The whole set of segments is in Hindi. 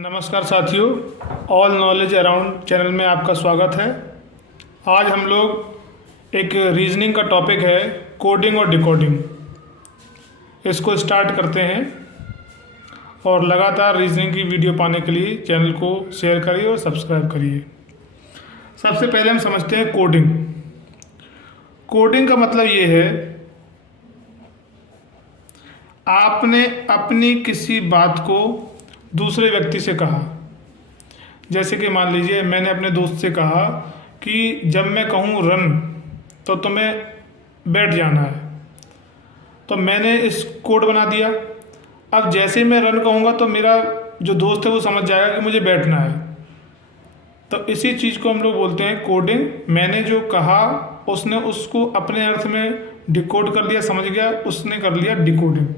नमस्कार साथियों, ऑल नॉलेज अराउंड चैनल में आपका स्वागत है। आज हम लोग एक रीजनिंग का टॉपिक है कोडिंग और डिकोडिंग, इसको स्टार्ट करते हैं। और लगातार रीजनिंग की वीडियो पाने के लिए चैनल को शेयर करिए और सब्सक्राइब करिए। सबसे पहले हम समझते हैं कोडिंग। कोडिंग का मतलब ये है, आपने अपनी किसी बात को दूसरे व्यक्ति से कहा। जैसे कि मान लीजिए मैंने अपने दोस्त से कहा कि जब मैं कहूँ रन तो तुम्हें बैठ जाना है, तो मैंने इस कोड बना दिया। अब जैसे मैं रन कहूँगा तो मेरा जो दोस्त है वो समझ जाएगा कि मुझे बैठना है। तो इसी चीज़ को हम लोग बोलते हैं कोडिंग। मैंने जो कहा उसने उसको अपने अर्थ में डिकोड कर लिया, समझ गया, उसने कर लिया डिकोडिंग।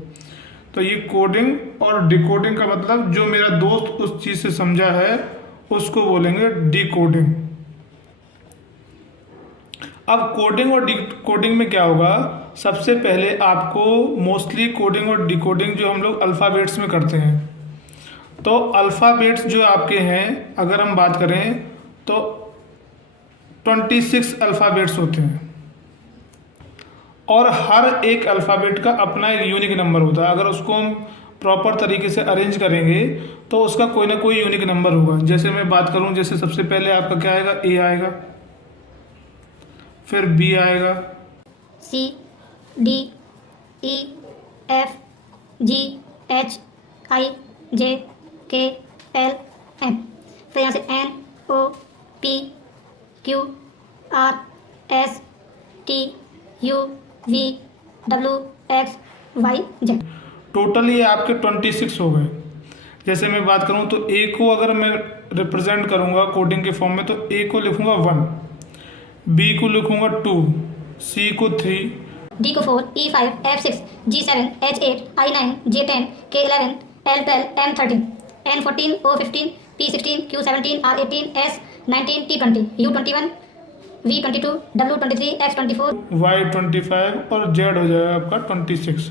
तो ये कोडिंग और डिकोडिंग का मतलब जो मेरा दोस्त उस चीज़ से समझा है उसको बोलेंगे डिकोडिंग। अब कोडिंग और डिकोडिंग में क्या होगा, सबसे पहले आपको मोस्टली कोडिंग और डिकोडिंग जो हम लोग अल्फ़ाबेट्स में करते हैं, तो अल्फ़ाबेट्स जो आपके हैं अगर हम बात करें तो 26 अल्फ़ाबेट्स होते हैं और हर एक अल्फ़ाबेट का अपना एक यूनिक नंबर होता है। अगर उसको हम प्रॉपर तरीके से अरेंज करेंगे तो उसका कोई ना कोई यूनिक नंबर होगा। जैसे मैं बात करूं, जैसे सबसे पहले आपका क्या आएगा, ए आएगा, फिर बी आएगा, C, D, E, F, G, H, I, J, K, L, M, फिर यहाँ से N, O, P, Q, R, S, T, U, V, W, X, Y, Z. Total ये आपके 26 हो गए। जैसे मैं बात करूं तो ए को अगर मैं रिप्रेजेंट करूंगा कोडिंग के फॉर्म में तो ए को लिखूंगा 1, बी को लिखूंगा 2, सी को 3, डी को 4, ई 5, एफ 6, जी 7, एच 8, आई 9, जे 10, K 11, L 12, M 13, N 14, O 15, P 16, Q 17, R 18, S 19, T 20, U 21, V 22, W 23, X 24, Y 25 और Z हो जाएगा आपका 26।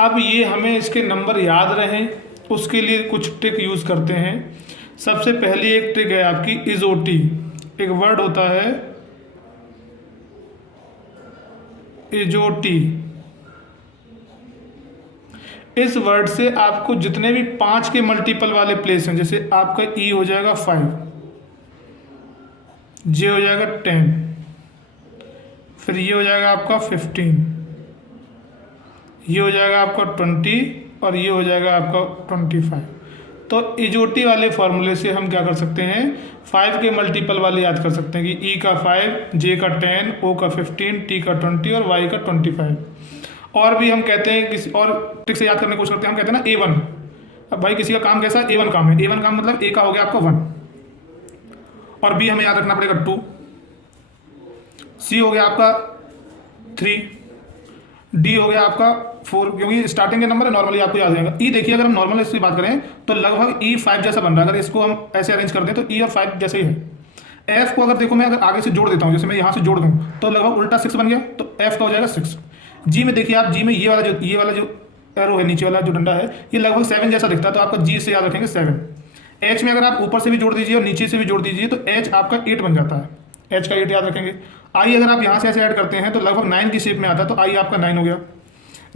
अब ये हमें इसके नंबर याद रहें उसके लिए कुछ ट्रिक यूज़ करते हैं। सबसे पहली एक ट्रिक है आपकी इजोटी। एक वर्ड होता है इजोटी। इस वर्ड से आपको जितने भी 5 के मल्टीपल वाले प्लेस हैं, जैसे आपका E हो जाएगा 5, जे हो जाएगा 10, फिर ये हो जाएगा आपका 15, ये हो जाएगा आपका 20 और ये हो जाएगा आपका 25। तो इजोटी वाले फॉर्मूले से हम क्या कर सकते हैं, 5 के मल्टीपल वाले याद कर सकते हैं कि E का 5, J का 10, O का 15, T का 20 और Y का 25। और भी हम कहते हैं किसी और ट्रिक से याद करने की कोशिश करते हैं, हम कहते हैं ना A1। अब भाई किसी का काम कैसा, A1 काम है। A1 काम मतलब A का हो गया आपका 1 और बी हमें याद रखना पड़ेगा 2, सी हो गया आपका 3, डी हो गया आपका 4, क्योंकि स्टार्टिंग के नंबर है, नॉर्मली आपको याद रहेगा। ई देखिए अगर हम नॉर्मल इसकी बात करें तो लगभग ई 5 जैसा बन रहा है। अगर इसको हम ऐसे अरेंज कर दें तो ई और 5 जैसे ही है। एफ को अगर देखो मैं अगर आगे से जोड़ देता हूँ, जैसे मैं यहाँ से जोड़ दूँ तो लगभग उल्टा 6 बन गया, तो एफ का हो जाएगा 6। जी में देखिए आप, जी में ये वाला जो एरो है, नीचे वाला जो डंडा है, ये लगभग 7 जैसा दिखता है, तो आपका जी से याद रखेंगे 7। एच में अगर आप ऊपर से भी जोड़ दीजिए और नीचे से भी जोड़ दीजिए तो एच आपका 8 बन जाता है, एच का 8 याद रखेंगे। आई अगर आप यहाँ से ऐसे ऐड करते हैं तो लगभग 9 की शेप में आता है, तो आई आपका 9 हो गया।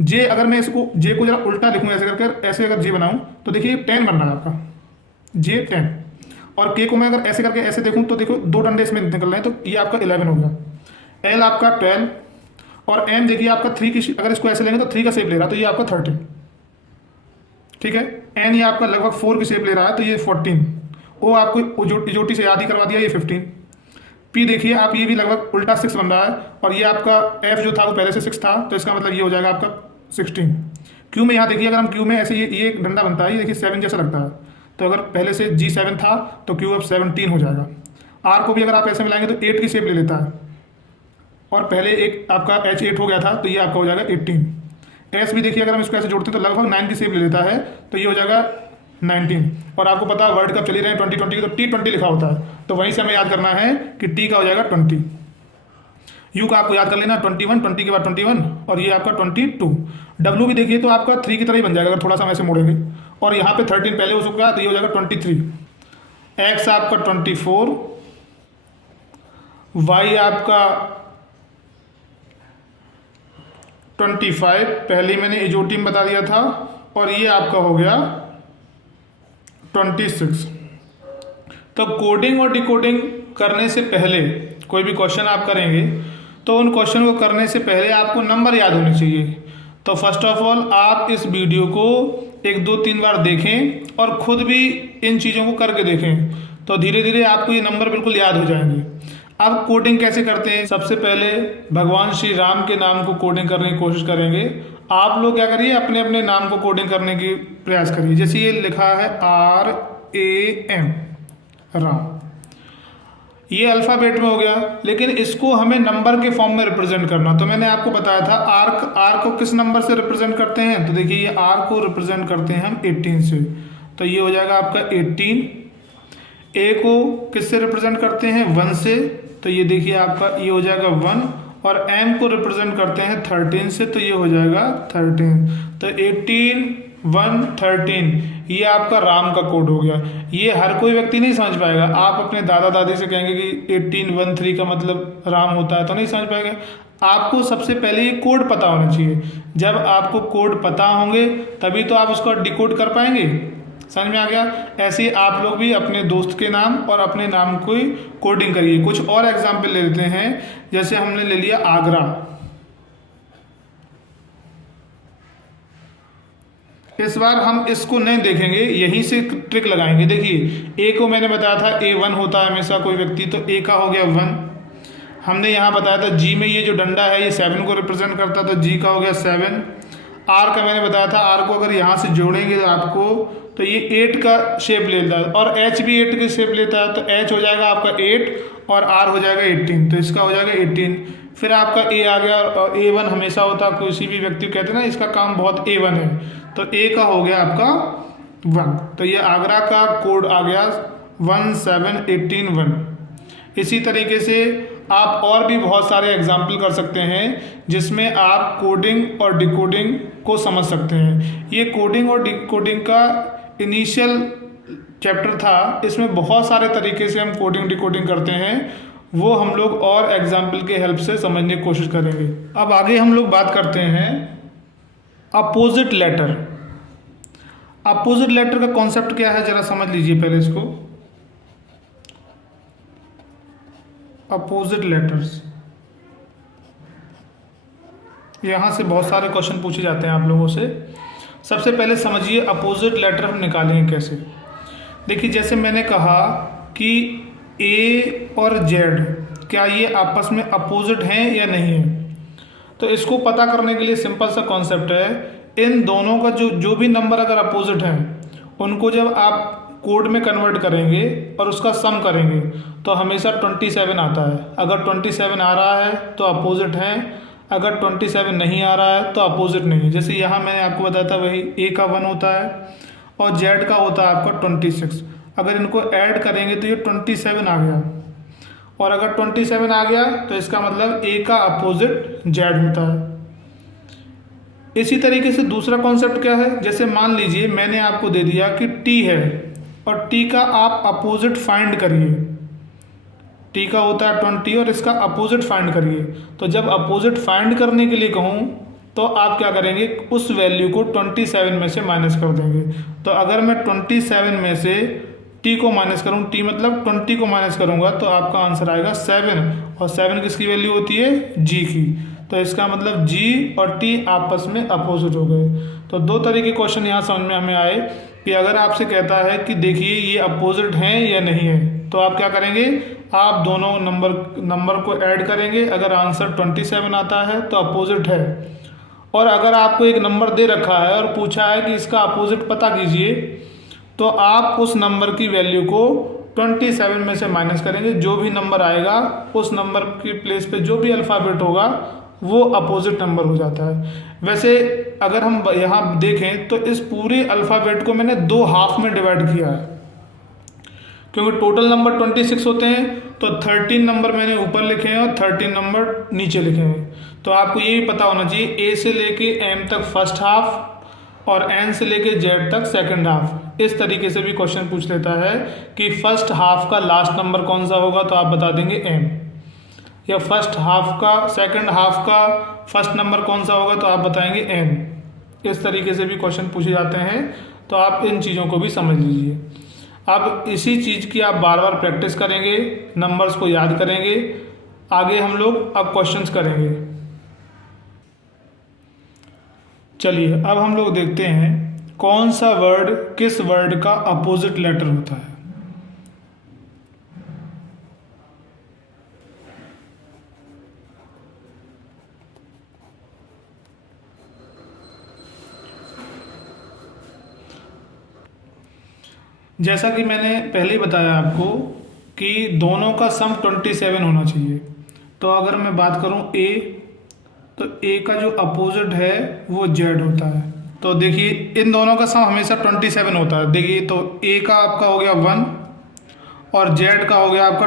जे अगर मैं इसको जे को जरा उल्टा लिखूँ ऐसे करके, ऐसे अगर जे बनाऊँ तो देखिए 10 बन रहा है आपका, जे 10। और के को मैं अगर ऐसे करके ऐसे देखूँ तो देखो 2 डंडे इसमें निकल रहे हैं, तो ये आपका 11 हो गया। एल आपका 12 और एम देखिए आपका 3 की, अगर इसको ऐसे लेंगे तो 3 का शेप ले रहा है, तो ये आपका 13, ठीक है। एन ये आपका लगभग 4 की शेप ले रहा है, तो ये 14। ओ आपको इजोटी से याद ही करवा दिया, ये 15। पी देखिए आप, ये भी लगभग उल्टा 6 बन रहा है, और ये आपका एफ जो था वो पहले से 6 था, तो इसका मतलब ये हो जाएगा आपका 16। क्यू में यहाँ देखिए, अगर हम क्यू में ऐसे ये एक डंडा बनता है, ये देखिए 7 जैसा लगता है, तो अगर पहले से जी 7 था तो क्यू अब 17 हो जाएगा। आर को भी अगर आप ऐसे मिलाएंगे तो 8 की शेप ले लेता है, और पहले एक आपका एच 8 हो गया था, तो ये आपका हो जाएगा 18। एस भी देखिए अगर हम इसको ऐसे जोड़ते हैं तो लगभग 9 की शेप ले लेता है, तो ये हो जाएगा 19। और आपको पता है वर्ल्ड कप चली रहे हैं 2020 की, तो T20 लिखा होता है, तो वहीं से हमें याद करना है कि टी का हो जाएगा 20। यू का आपको याद कर लेना 21, 20 के बाद 21 और ये आपका 22। डब्ल्यू भी देखिए तो आपका 3 की तरह ही बन जाएगा अगर थोड़ा सा हम ऐसे मोड़ेंगे। और यहाँ पे 13 पहले हो चुका है, तो ये हो जाएगा 23। x आपका 24, y आपका 25, पहले मैंने इजोटिम बता दिया था, और ये आपका हो गया 26। तो कोडिंग और डिकोडिंग करने से पहले कोई भी क्वेश्चन आप करेंगे तो उन क्वेश्चन को करने से पहले आपको नंबर याद होने चाहिए। तो फर्स्ट ऑफ ऑल आप इस वीडियो को 1, 2, 3 बार देखें और खुद भी इन चीज़ों को करके देखें, तो धीरे धीरे आपको ये नंबर बिल्कुल याद हो जाएंगे। अब कोडिंग कैसे करते हैं, सबसे पहले भगवान श्री राम के नाम को कोडिंग करने की कोशिश करेंगे। आप लोग क्या करिए, अपने अपने नाम को कोडिंग करने की प्रयास करिए। जैसे ये लिखा है RAM, राम, ये अल्फ़ाबेट में हो गया, लेकिन इसको हमें नंबर के फॉर्म में रिप्रेजेंट करना। तो मैंने आपको बताया था आर को किस नंबर से रिप्रेजेंट करते हैं, तो देखिए ये आर को रिप्रेजेंट करते हैं हम 18 से, तो ये हो जाएगा आपका 18। ए को किससे रिप्रेजेंट करते हैं, 1 से, तो ये देखिए आपका ये हो जाएगा 1, और एम को रिप्रेजेंट करते हैं 13 से, तो ये हो जाएगा 13। तो 18, 1, 13 ये आपका राम का कोड हो गया। ये हर कोई व्यक्ति नहीं समझ पाएगा। आप अपने दादा दादी से कहेंगे कि 1813 का मतलब राम होता है, तो नहीं समझ पाएंगे। आपको सबसे पहले ये कोड पता होना चाहिए। जब आपको कोड पता होंगे तभी तो आप उसको डिकोड कर पाएंगे। समझ में आ गया। ऐसे ही आप लोग भी अपने दोस्त के नाम और अपने नाम को कोडिंग करिए। कुछ और एग्जाम्पल ले लेते हैं, जैसे हमने ले लिया आगरा। इस बार हम इसको नहीं देखेंगे, यहीं से ट्रिक लगाएंगे। देखिए ए को मैंने बताया था A1 होता है हमेशा कोई व्यक्ति, तो ए का हो गया 1। हमने यहाँ बताया था जी में ये जो डंडा है ये 7 को रिप्रेजेंट करता है, तो जी का हो गया 7। आर का मैंने बताया था आर को अगर यहाँ से जोड़ेंगे तो आपको तो ये 8 का शेप लेता है, और एच भी 8 का शेप लेता है, तो एच हो जाएगा आपका 8 और आर हो जाएगा 18, तो इसका हो जाएगा 18। फिर आपका ए आ गया, और A1 हमेशा होता है, किसी भी व्यक्ति कहते हैं ना इसका काम बहुत A1 है, तो ए का हो गया आपका 1। तो ये आगरा का कोड आ गया 17181। इसी तरीके से आप और भी बहुत सारे एग्जाम्पल कर सकते हैं जिसमें आप कोडिंग और डिकोडिंग को समझ सकते हैं। ये कोडिंग और डिकोडिंग का इनिशियल चैप्टर था, इसमें बहुत सारे तरीके से हम कोडिंग डिकोडिंग करते हैं, वो हम लोग और एग्जाम्पल के हेल्प से समझने की कोशिश करेंगे। अब आगे हम लोग बात करते हैं अपोजिट लेटर। अपोजिट लेटर का कॉन्सेप्ट क्या है, जरा समझ लीजिए पहले इसको। अपोजिट लेटर्स, यहाँ से बहुत सारे क्वेश्चन पूछे जाते हैं आप लोगों से। सबसे पहले समझिए अपोजिट लेटर हम निकालेंगे कैसे। देखिए जैसे मैंने कहा कि ए और जेड क्या ये आपस में अपोजिट हैं या नहीं है, तो इसको पता करने के लिए सिंपल सा कॉन्सेप्ट है, इन दोनों का जो भी नंबर अगर अपोजिट हैं उनको जब आप कोड में कन्वर्ट करेंगे और उसका सम करेंगे तो हमेशा 27 आता है। अगर 27 आ रहा है तो अपोजिट है, अगर 27 नहीं आ रहा है तो अपोजिट नहीं है। जैसे यहाँ मैंने आपको बताया था वही ए का 1 होता है और जेड का होता है आपका 26। अगर इनको ऐड करेंगे तो ये 27 आ गया, और अगर 27 आ गया तो इसका मतलब ए का अपोजिट जेड होता है। इसी तरीके से दूसरा कॉन्सेप्ट क्या है, जैसे मान लीजिए मैंने आपको दे दिया कि टी है और टी का आप अपोजिट फाइंड करिए। टी का होता है 20 और इसका अपोजिट फाइंड करिए। तो जब अपोजिट फाइंड करने के लिए कहूँ तो आप क्या करेंगे, उस वैल्यू को 27 में से माइनस कर देंगे। तो अगर मैं 27 में से टी को माइनस करूँ, टी मतलब 20 को माइनस करूँगा, तो आपका आंसर आएगा 7, और 7 किसकी वैल्यू होती है, जी की। तो इसका मतलब जी और टी आपस में अपोजिट हो गए। तो दो तरह के क्वेश्चन यहाँ समझ में हमें आए कि अगर आपसे कहता है कि देखिए ये अपोजिट हैं या नहीं है, तो आप क्या करेंगे, आप दोनों नंबर को ऐड करेंगे। अगर आंसर 27 आता है तो अपोजिट है, और अगर आपको एक नंबर दे रखा है और पूछा है कि इसका अपोजिट पता कीजिए, तो आप उस नंबर की वैल्यू को 27 में से माइनस करेंगे। जो भी नंबर आएगा उस नंबर के प्लेस पे जो भी अल्फ़ाबेट होगा वो अपोजिट नंबर हो जाता है। वैसे अगर हम यहाँ देखें तो इस पूरे अल्फ़ाबेट को मैंने 2 हाफ में डिवाइड किया है, क्योंकि टोटल नंबर 26 होते हैं, तो 13 नंबर मैंने ऊपर लिखे हैं और 13 नंबर नीचे लिखे हैं। तो आपको ये भी पता होना चाहिए ए से लेके एम तक फर्स्ट हाफ और एन से लेके जेड तक सेकंड हाफ। इस तरीके से भी क्वेश्चन पूछ लेता है कि फर्स्ट हाफ का लास्ट नंबर कौन सा होगा, तो आप बता देंगे एम, या फर्स्ट हाफ का सेकंड हाफ का फर्स्ट नंबर कौन सा होगा, तो आप बताएंगे एन। इस तरीके से भी क्वेश्चन पूछे जाते हैं, तो आप इन चीज़ों को भी समझ लीजिए। अब इसी चीज़ की आप बार बार प्रैक्टिस करेंगे, नंबर्स को याद करेंगे, आगे हम लोग अब क्वेश्चंस करेंगे। चलिए अब हम लोग देखते हैं कौन सा वर्ड किस वर्ड का अपोजिट लेटर होता है। जैसा कि मैंने पहले ही बताया आपको कि दोनों का सम 27 होना चाहिए। तो अगर मैं बात करूं ए, तो ए का जो अपोजिट है वो जेड होता है। तो देखिए इन दोनों का सम हमेशा 27 होता है। देखिए तो ए का आपका हो गया 1 और जेड का हो गया आपका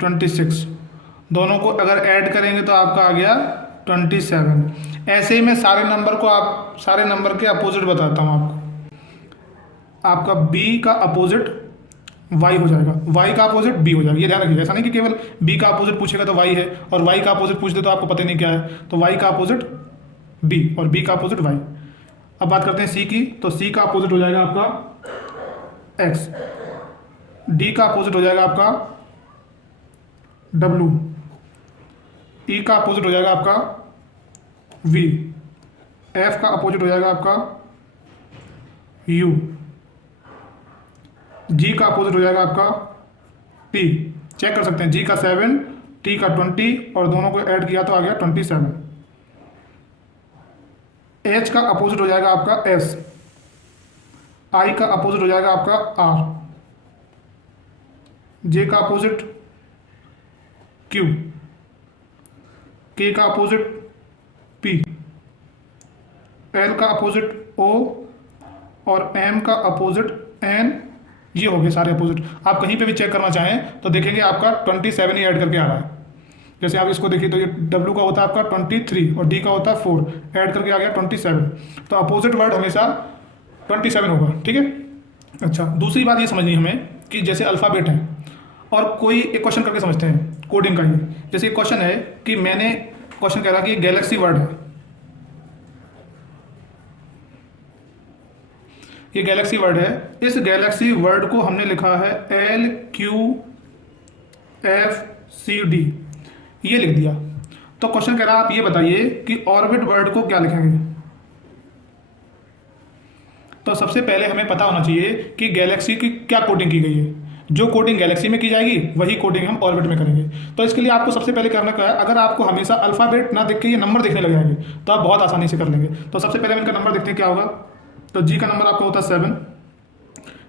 26। दोनों को अगर ऐड करेंगे तो आपका आ गया 27। ऐसे ही मैं सारे नंबर के अपोजिट बताता हूँ आपको। आपका b का अपोजिट y हो जाएगा, y का अपोजिट b हो जाएगा। ये ध्यान रखिए, ऐसा नहीं कि केवल b का अपोजिट पूछेगा तो y है और y का अपोजिट पूछ दे तो आपको पता नहीं क्या है। तो y का अपोजिट b और b का अपोजिट y। अब बात करते हैं c की, तो c का अपोजिट हो जाएगा आपका x, d का अपोजिट हो जाएगा आपका w, e का अपोजिट हो जाएगा आपका v, f का अपोजिट हो जाएगा आपका u, जी का अपोजिट हो जाएगा आपका टी। चेक कर सकते हैं, जी का 7, टी का 20 और दोनों को ऐड किया तो आ गया 27। एच का अपोजिट हो जाएगा आपका एस, आई का अपोजिट हो जाएगा आपका आर, जे का अपोजिट क्यू, के का अपोजिट पी, एल का अपोजिट ओ और एम का अपोजिट एन। ये हो गए सारे अपोजिट। आप कहीं पे भी चेक करना चाहें तो देखेंगे आपका 27 ही ऐड करके आ रहा है। जैसे आप इसको देखिए तो ये W का होता है आपका 23 और D का होता है 4, ऐड करके आ गया 27। तो अपोजिट वर्ड हमेशा 27 होगा, ठीक है। अच्छा, दूसरी बात ये समझनी हमें कि जैसे अल्फ़ाबेट है और कोई एक क्वेश्चन करके समझते हैं कोडिंग का ही। जैसे एक क्वेश्चन है कि मैंने क्वेश्चन कह रहा कि गैलेक्सी वर्ड है, ये गैलेक्सी वर्ड है। इस गैलेक्सी वर्ड को हमने लिखा है LQFCD, ये लिख दिया। तो क्वेश्चन कह रहा है आप ये बताइए कि ऑर्बिट वर्ड को क्या लिखेंगे। तो सबसे पहले हमें पता होना चाहिए कि गैलेक्सी की क्या कोडिंग की गई है। जो कोडिंग गैलेक्सी में की जाएगी वही कोडिंग हम ऑर्बिट में करेंगे। तो इसके लिए आपको सबसे पहले करना क्या है, अगर आपको हमेशा अल्फ़ाबेट ना देख के ये नंबर देखने लग जाएंगे तो आप बहुत आसानी से कर लेंगे। तो सबसे पहले हम इनका नंबर देखते हैं क्या होगा। तो जी का नंबर आपका होता है 7,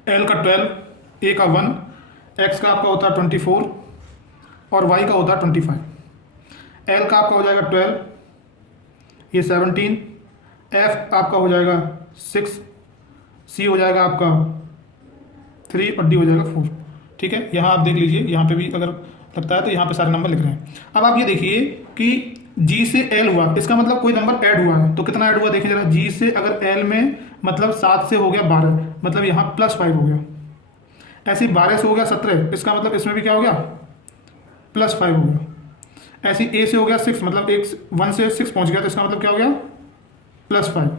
एल का 12, ए का 1, एक्स का आपका होता है 24 और वाई का होता है 25। एल का आपका हो जाएगा 12, ये 17, एफ आपका हो जाएगा 6, सी हो जाएगा आपका 3 और डी हो जाएगा 4। ठीक है, यहाँ आप देख लीजिए, यहाँ पे भी अगर लगता है तो यहाँ पे सारे नंबर लिख रहे हैं। अब आप ये देखिए कि जी से एल हुआ, इसका मतलब कोई नंबर ऐड हुआ है। तो कितना ऐड हुआ देखिए जरा, जी से अगर एल में मतलब 7 से हो गया 12, मतलब यहाँ +5 हो गया। ऐसे 12 से हो गया 17, इसका मतलब इसमें भी क्या हो गया +5 हो गया। ऐसे ए से हो गया 6, मतलब 1 से 6 पहुँच गया तो इसका मतलब क्या हो गया +5।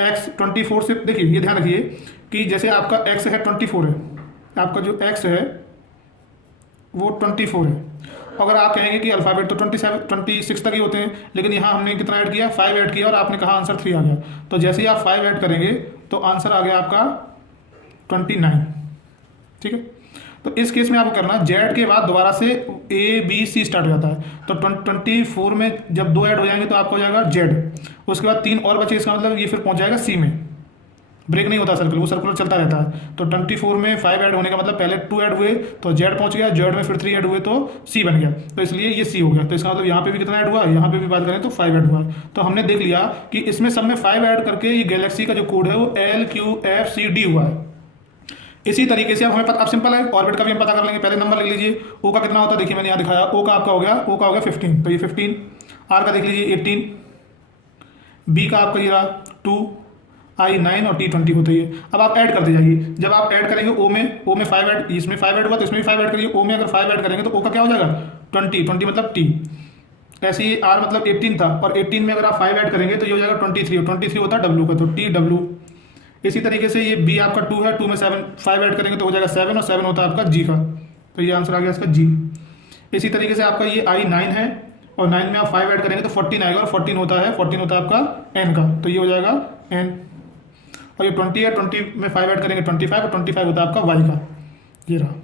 एक्स 24 से, देखिए ये ध्यान रखिए कि जैसे आपका एक्स है 24 है, आपका जो एक्स है वो 24 है। अगर आप कहेंगे कि अल्फ़ाबेट तो 26 तक ही होते हैं, लेकिन यहाँ हमने कितना ऐड किया 5 ऐड किया और आपने कहा आंसर 3 आ गया। तो जैसे ही आप 5 ऐड करेंगे तो आंसर आ गया आपका 29। ठीक है, तो इस केस में आपको करना जेड के बाद दोबारा से ए बी सी स्टार्ट हो जाता है। तो 24 में जब 2 ऐड हो जाएंगे तो आपका हो जाएगा जेड, उसके बाद 3 और बचे, इसका मतलब ये फिर पहुँच जाएगा सी में। ब्रेक नहीं होता सर्कल, वो सर्कुलर चलता रहता है। तो 24 में 5 ऐड होने का मतलब पहले 2 ऐड हुए तो जेड पहुंच गया, जेड में फिर 3 ऐड हुए तो सी बन गया, तो इसलिए ये सी हो गया। तो इसका मतलब यहाँ पे भी कितना ऐड हुआ, यहाँ पे भी बात करें तो 5 ऐड हुआ। तो हमने देख लिया कि इसमें सब में 5 ऐड करके ये गैलेक्सी का जो कोड है वो LQFCD हुआ है। इसी तरीके से अब हमें अब सिंपल है, ऑर्बिट का भी हम पता कर लेंगे। पहले नंबर लिख लीजिए, ओ का कितना होता है, देखिए मैंने यहाँ दिखाया, ओ का आपका हो गया 15, तो ये 15। आर का देख लीजिए 18, बी का आपका ये रहा 2, I9 और T20 होती है। अब आप ऐड करते जाइए, जब आप ऐड करेंगे ओ में 5 ऐड, इसमें 5 ऐड हुआ तो इसमें भी 5 ऐड करिए। ओ में अगर 5 ऐड करेंगे तो ओ का क्या हो जाएगा 20 मतलब T। ऐसे ही R मतलब 18 था, और 18 में अगर आप 5 ऐड करेंगे तो ये हो जाएगा 23, और 23 होता है W का, तो TW। इसी तरीके से ये B आपका 2 है, 2 में 5 ऐड करेंगे तो हो जाएगा 7, और 7 होता है आपका G का, तो ये आंसर आ गया इसका G। इसी तरीके से आपका ये I9 है, और 9 में आप 5 ऐड करेंगे तो 14 आएगा, और 14 होता है आपका N का, तो ये हो जाएगा N। और ये 20 है, 20 में 5 ऐड करेंगे 25, और 25 होता है आपका Y का, ये रहा।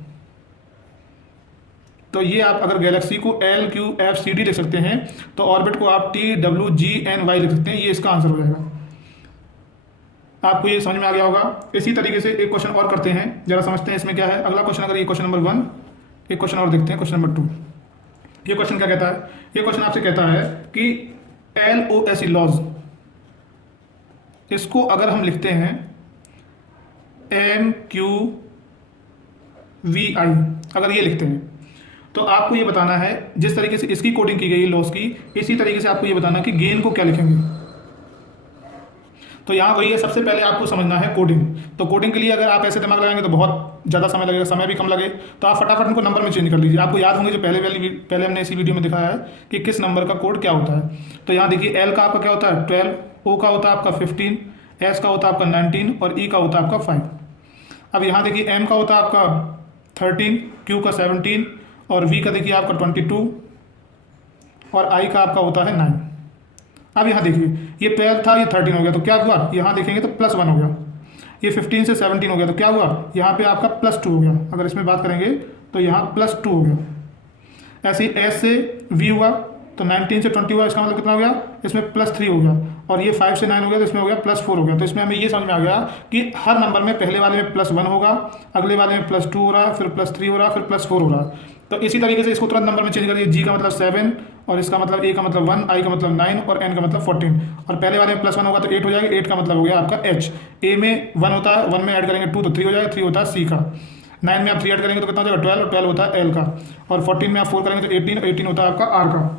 तो ये आप अगर गैलेक्सी को LQFCD लिख सकते हैं तो ऑर्बिट को आप TWGNY लिख सकते हैं, ये इसका आंसर हो जाएगा। आपको ये समझ में आ गया होगा। इसी तरीके से एक क्वेश्चन और करते हैं, जरा समझते हैं इसमें क्या है। अगला क्वेश्चन, अगर ये क्वेश्चन नंबर 1, एक क्वेश्चन और देखते हैं, क्वेश्चन नंबर 2। ये क्वेश्चन क्या कहता है? ये क्वेश्चन आपसे कहता है कि LOSE लॉज, इसको अगर हम लिखते हैं MQVI, अगर ये लिखते हैं तो आपको ये बताना है, जिस तरीके से इसकी कोडिंग की गई लॉस की, इसी तरीके से आपको ये बताना है कि गेन को क्या लिखेंगे। तो यहाँ वही है, सबसे पहले आपको समझना है कोडिंग। तो कोडिंग के लिए अगर आप ऐसे दिमाग लगाएंगे तो बहुत ज़्यादा समय लगेगा, समय भी कम लगे, तो आप फटाफट उनको नंबर में चेंज कर लीजिए। आपको याद होंगे जो पहले हमने इसी वीडियो में दिखाया है कि किस नंबर का कोड क्या होता है। तो यहाँ देखिए, एल का आपका क्या होता है 12, ओ का होता है आपका 15, एस का होता है आपका 19, और ई का होता है आपका 5। अब यहाँ देखिए, एम का होता है आपका 13, क्यू का 17, और वी का देखिए आपका 22, और आई का आपका होता है 9। अब यहाँ देखिए, ये 12 था, ये 13 हो गया, तो क्या हुआ, यहाँ देखेंगे तो +1 हो गया। ये 15 से 17 हो गया, तो क्या हुआ, यहाँ पे आपका +2 हो गया। अगर इसमें बात करेंगे तो यहाँ +2 हो गया। ऐसे ही एस से वी हुआ तो 19 से 20 हुआ, इसका मतलब कितना हो गया, इसमें +3 हो गया। और ये 5 से 9 हो गया तो इसमें हो गया +4 हो गया। तो इसमें हमें ये समझ में आ गया कि हर नंबर में पहले वाले में +1 होगा, अगले वाले में +2 हो रहा है, फिर +3 हो रहा है, फिर +4 हो रहा है। तो इसी तरीके से इसको तुरंत नंबर में चेंज करिए। जी का मतलब 7, और इसका मतलब ए का मतलब 1, आई का मतलब 9, और एन का मतलब 14। और पहले वाले में +1 होगा तो 8 हो जाएगा, 8 का मतलब हो गया आपका एच। ए में 1 होता है, 1 में ऐड करेंगे 2 तो 3 हो जाएगा, 3 होता है सी का। 9 में आप 3 ऐड करेंगे तो कितना हो जाएगा 12, और 12 होता है एल का। और 14 में आप 4 करेंगे तो 18, 18 होता है आपका आर का।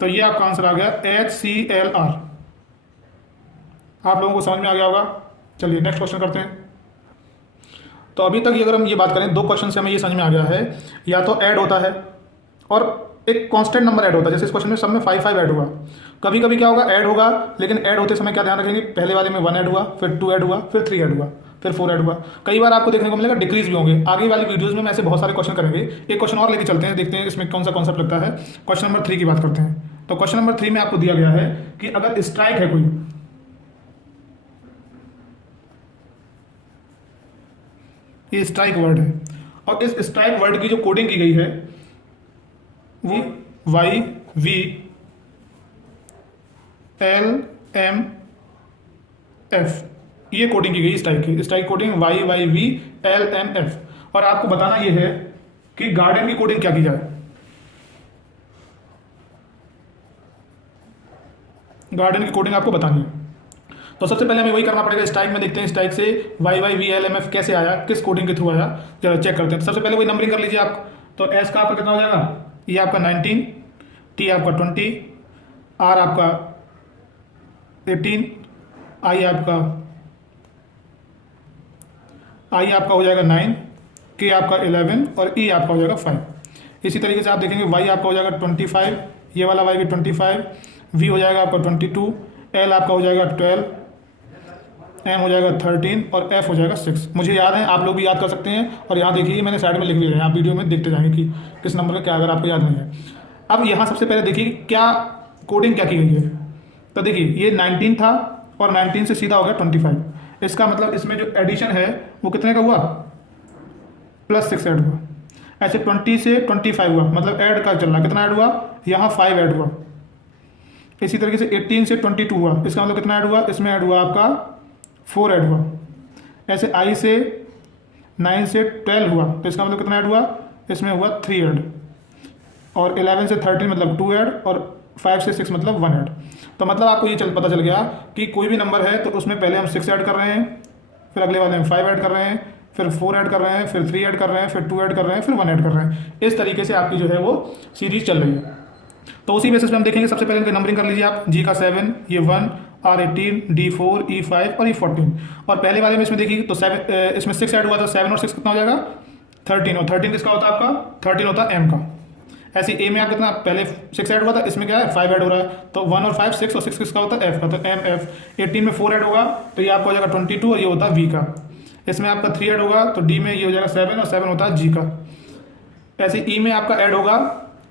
तो ये आपका आंसर आ गया HCLR। आप लोगों को समझ में आ गया होगा। चलिए नेक्स्ट क्वेश्चन करते हैं। तो अभी तक अगर हम ये बात करें, 2 क्वेश्चन से हमें ये समझ में आ गया है, या तो ऐड होता है और एक कांस्टेंट नंबर ऐड होता है। जैसे इस क्वेश्चन में सब में 5 ऐड हुआ। कभी कभी क्या होगा, ऐड होगा, लेकिन ऐड होते समय क्या ध्यान रखेंगे, पहले वाले में 1 ऐड हुआ, फिर 2 ऐड हुआ, फिर 3 ऐड हुआ, फिर 4 ऐड हुआ। कई बार आपको देखने को मिलेगा डिक्रीज भी होंगे। आगे वाली वीडियोस में ऐसे बहुत सारे क्वेश्चन करेंगे। एक क्वेश्चन और लेके चलते हैं, देखते हैं इसमें कौन सा कॉन्सेप्ट लगता है। क्वेश्चन नंबर 3 की बात करते हैं। तो क्वेश्चन नंबर 3 में आपको दिया गया है कि अगर स्ट्राइक है कोई, ये स्ट्राइक वर्ड है, और इस स्ट्राइक वर्ड की जो कोडिंग की गई है वो YVLMF, ये कोडिंग की गई स्ट्राइक की। Strike coding YYVLMF। और आपको बताना ये है कि गार्डन की कोडिंग क्या की जाए। गार्डन की कोडिंग आपको बतानी है। तो सबसे पहले हमें वही करना पड़ेगा। स्ट्राइक में देखते हैं स्ट्राइक से YYVLMF कैसे आया, किस कोडिंग के थ्रू आया, जरा चेक करते हैं। तो सबसे पहले वही नंबरिंग कर लीजिए आप। तो एस का आपका कितना हो जाएगा, ये आपका 19, टी आपका 20, आर आपका 18, आई आपका हो जाएगा 9, के आपका 11, और ई आपका हो जाएगा 5। इसी तरीके से आप देखेंगे वाई आपका हो जाएगा 25, ये वाला वाई भी 25, वी हो जाएगा आपका 22, एल आपका हो जाएगा 12, एम हो जाएगा 13, और एफ हो जाएगा 6। मुझे याद है, आप लोग भी याद कर सकते हैं। और यहाँ देखिए मैंने साइड में लिख लिया है, आप वीडियो में देखते जाएंगे कि किस नंबर का क्या, अगर आपको याद नहीं है। अब यहाँ सबसे पहले देखिए क्या कोडिंग क्या की गई है। तो देखिए ये 19 था, और 19 से सीधा हो गया 25। इसका मतलब इसमें जो एडिशन है वो कितने का हुआ, +6 ऐड हुआ। ऐसे 20 से 25 हुआ, मतलब ऐड का चल रहा, कितना ऐड हुआ, यहाँ 5 ऐड हुआ। इसी तरीके से 18 से 22 हुआ, इसका मतलब कितना ऐड हुआ, इसमें ऐड हुआ आपका 4 ऐड हुआ। ऐसे आई से 9 से 12 हुआ, तो इसका मतलब कितना ऐड हुआ, इसमें हुआ 3 ऐड। और 11 से 13 मतलब 2 ऐड, और 5 से 6 मतलब 1 ऐड। तो मतलब आपको ये पता चल गया कि कोई भी नंबर है तो उसमें पहले हम 6 ऐड कर रहे हैं, फिर अगले वाले में 5 ऐड कर रहे हैं, फिर 4 ऐड कर रहे हैं, फिर 3 ऐड कर रहे हैं, फिर 2 ऐड कर रहे हैं, फिर 1 ऐड कर रहे हैं। इस तरीके से आपकी जो है वो सीरीज चल रही है। तो उसी बेसिस पे हम देखेंगे। सबसे पहले इनका नंबरिंग कर लीजिए आप। जी का 7, ये 1, R18, D4, E5 और E14। और पहले वाले में इसमें देखिए तो 7, इसमें 6 ऐड हुआ था, 7 और 6 कितना हो जाएगा 13, और 13 किसका होता है आपका 13 होता है M का। ऐसे ए में आप कितना पहले 6 ऐड हुआ था, इसमें क्या है 5 ऐड हो रहा है, तो 1 और 5 6 और 6 किसका होता है F का, तो MF। 18 में 4 ऐड होगा तो ये आपका हो जाएगा 22 और ये होता है V का। इसमें आपका 3 ऐड होगा तो D में ये हो जाएगा 7 और 7 होता है G का। ऐसे E में आपका ऐड होगा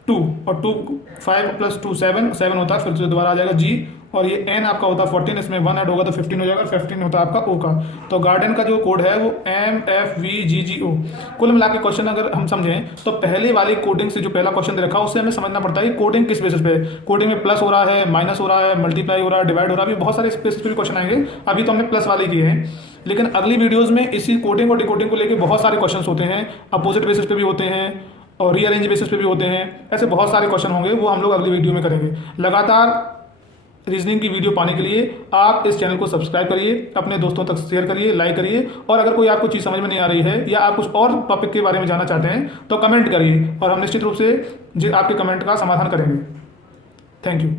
2 और 2 5 प्लस 2 7 7 होता है, फिर से दोबारा आ जाएगा G, और ये N आपका होता है 14, इसमें 1 ऐड होगा तो 15 हो जाएगा, 15 होता है आपका O का। तो गार्डन का जो कोड है वो MFVGGO। कुल मिला के क्वेश्चन अगर हम समझें तो पहले वाली कोडिंग से जो पहला क्वेश्चन दे रखा है उससे हमें समझना पड़ता है कि कोडिंग किस बेसिस पे है। कोडिंग में प्लस हो रहा है, माइनस हो रहा है, मल्टीप्लाई हो रहा है, डिवाइड हो रहा है, अभी बहुत सारे बेसिस पे भी क्वेश्चन आएंगे। अभी तो हमने प्लस वाले किए हैं, लेकिन अगली वीडियोज़ में इसी कोडिंग और डिकोडिंग को लेकर बहुत सारे क्वेश्चन होते हैं, अपोजिट बेसिस पे भी होते हैं और रीअरेंज बेसिस पे भी होते हैं। ऐसे बहुत सारे क्वेश्चन होंगे, वो हम लोग अगली वीडियो में करेंगे। लगातार रीजनिंग की वीडियो पाने के लिए आप इस चैनल को सब्सक्राइब करिए, अपने दोस्तों तक शेयर करिए, लाइक करिए, और अगर कोई आपको चीज़ समझ में नहीं आ रही है या आप कुछ और टॉपिक के बारे में जानना चाहते हैं तो कमेंट करिए और हम निश्चित रूप से आपके कमेंट का समाधान करेंगे। Thank you.